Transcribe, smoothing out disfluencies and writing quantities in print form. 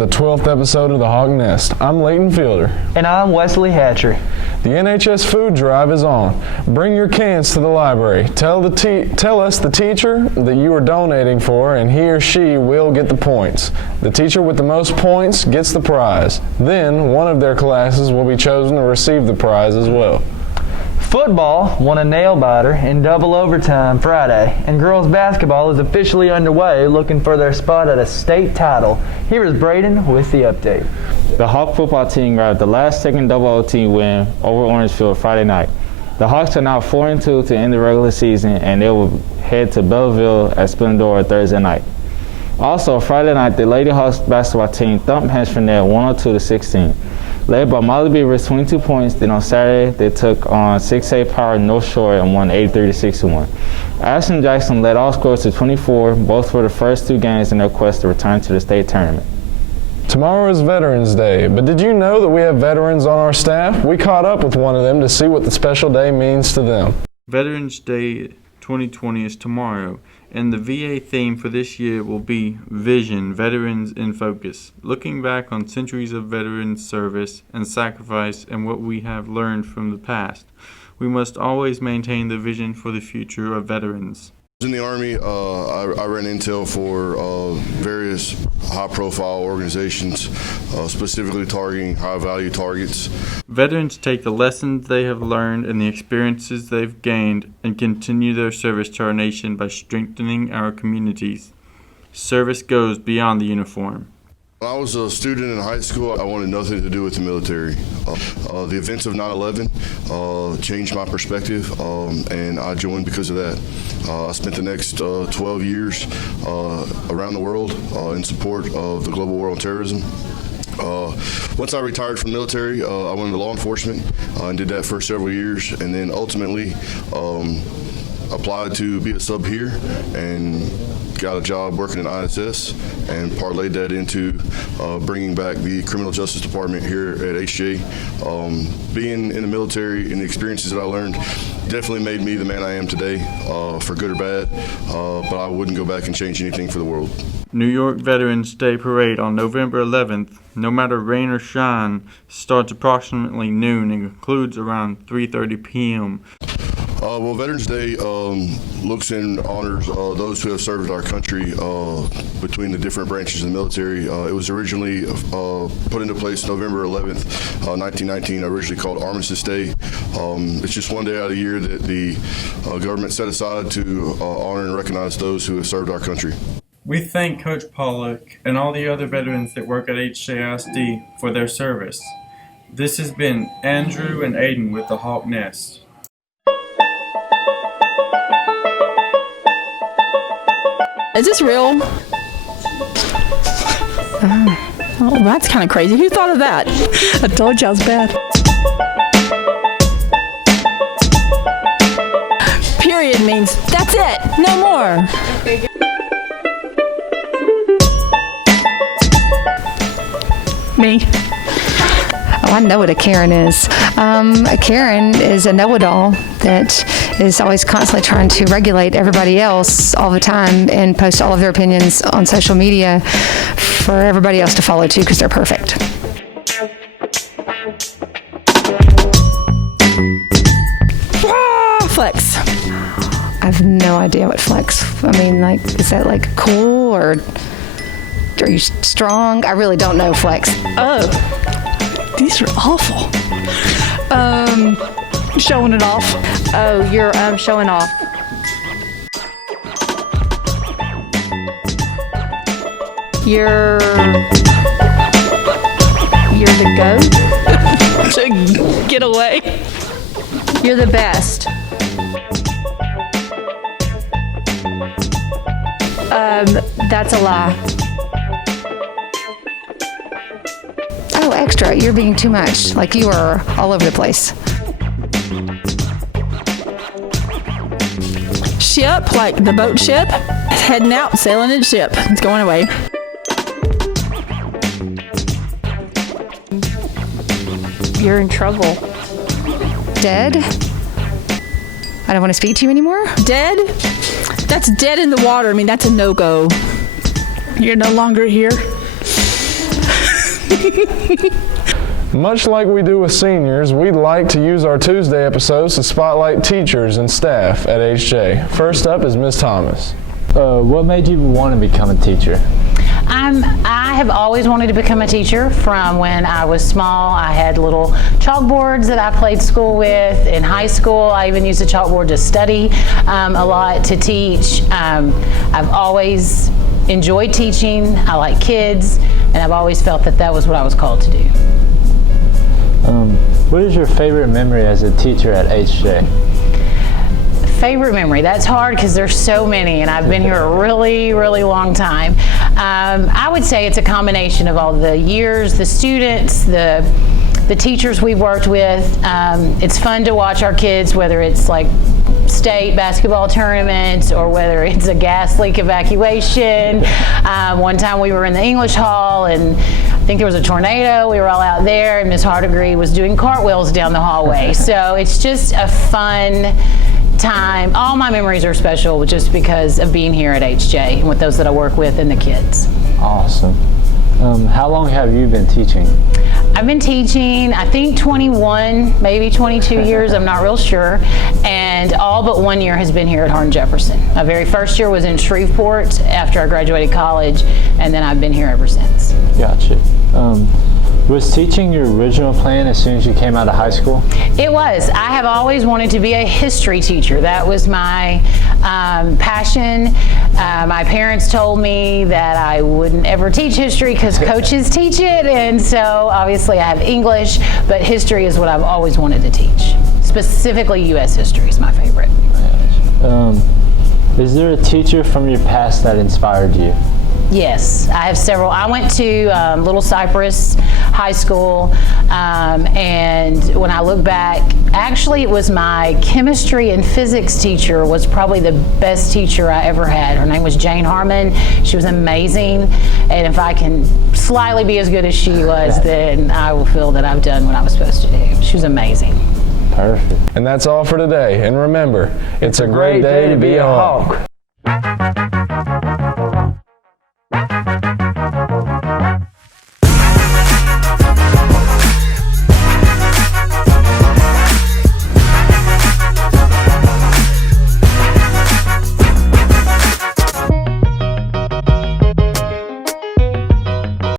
the 12th episode of The Hawk Nest. I'm Leighton Fielder. And I'm Wesley Hatcher. The NHS food drive is on. Bring your cans to the library. Tell us the teacher that you are donating for, and he or she will get the points. The teacher with the most points gets the prize. Then one of their classes will be chosen to receive the prize as well. Football won a nail-biter in double overtime Friday, and girls basketball is officially underway looking for their spot at a state title. Here is Braden with the update. The Hawk football team grabbed the last-second double OT win over Orangefield Friday night. The Hawks are now 4-2 to end the regular season, and they will head to Belleville at Splendora Thursday night. Also, Friday night, the Lady Hawks basketball team thumped Henschel 102-16. Led by Molly Beaver's 22 points, then on Saturday they took on 6A Power North Shore and won 83-61. Ashton Jackson led all scores to 24, both for the first two games in their quest to return to the state tournament. Tomorrow is Veterans Day, but did you know that we have veterans on our staff? We caught up with one of them to see what the special day means to them. Veterans Day 2020 is tomorrow, and the VA theme for this year will be Vision, Veterans in Focus, looking back on centuries of veterans' service and sacrifice and what we have learned from the past. We must always maintain the vision for the future of veterans. In the Army, I ran intel for various high-profile organizations, specifically targeting high-value targets. Veterans take the lessons they have learned and the experiences they've gained and continue their service to our nation by strengthening our communities. Service goes beyond the uniform. When I was a student in high school, I wanted nothing to do with the military. The events of 9/11 changed my perspective, and I joined because of that. I spent the next 12 years around the world in support of the global war on terrorism. Once I retired from the military, I went into law enforcement and did that for several years, and then ultimately applied to be a sub here and got a job working in ISS and parlayed that into bringing back the criminal justice department here at HJ. Being in the military and the experiences that I learned definitely made me the man I am today, for good or bad, but I wouldn't go back and change anything for the world. New York Veterans Day Parade on November 11th, no matter rain or shine, starts approximately noon and concludes around 3:30 p.m. Well, Veterans Day looks and honors those who have served our country between the different branches of the military. It was originally put into place November 11th, 1919, originally called Armistice Day. It's just one day out of the year that the government set aside to honor and recognize those who have served our country. We thank Coach Pollock and all the other veterans that work at HJISD for their service. This has been Andrew and Aiden with the Hawk Nest. Is this real? Oh, that's kind of crazy. Who thought of that? I told you I was bad. Period means that's it. No more. Me. Oh, I know what a Karen is. A Karen is a know-it-all that is always constantly trying to regulate everybody else all the time and post all of their opinions on social media for everybody else to follow too because they're perfect. Flex. I have no idea what flex. I mean, like, is that like cool or are you strong? I really don't know flex. Oh, these are awful. Showing it off. Oh, you're showing off. You're the goat. To get away. You're the best. That's a lie. Oh, extra. You're being too much. Like you are all over the place. Ship, like the boat ship, heading out, sailing its ship. It's going away. You're in trouble. Dead? I don't want to speak to you anymore? Dead? That's dead in the water. I mean, that's a no-go. You're no longer here. Much like we do with seniors, we'd like to use our Tuesday episodes to spotlight teachers and staff at HJ. First up is Ms. Thomas. What made you want to become a teacher? I have always wanted to become a teacher from when I was small. I had little chalkboards that I played school with. In high school, I even used a chalkboard to study a lot, to teach. I've always enjoyed teaching. I like kids, and I've always felt that that was what I was called to do. What is your favorite memory as a teacher at HJ? Favorite memory? That's hard because there's so many, and I've been here a really, really long time. I would say it's a combination of all the years, the students, the teachers we've worked with. It's fun to watch our kids, whether it's like state basketball tournaments or whether it's a gas leak evacuation. One time we were in the English hall and I think there was a tornado. We were all out there and Ms. Hardegree was doing cartwheels down the hallway. So it's just a fun time. All my memories are special just because of being here at HJ and with those that I work with and the kids. Awesome. How long have you been teaching? I've been teaching, I think 21, maybe 22 years, I'm not real sure. And all but 1 year has been here at Hardin-Jefferson. My very first year was in Shreveport after I graduated college, and then I've been here ever since. Gotcha. Was teaching your original plan as soon as you came out of high school? It was. I have always wanted to be a history teacher. That was my passion. My parents told me that I wouldn't ever teach history because coaches teach it, and so obviously I have English, but history is what I've always wanted to teach. Specifically U.S. history is my favorite. Is there a teacher from your past that inspired you? Yes, I have several. I went to Little Cypress High School, and when I look back, actually it was my chemistry and physics teacher was probably the best teacher I ever had. Her name was Jane Harmon. She was amazing, and if I can slightly be as good as she was, then I will feel that I've done what I was supposed to do. She was amazing. Perfect. And that's all for today. And remember, it's a great day to be a Hawk.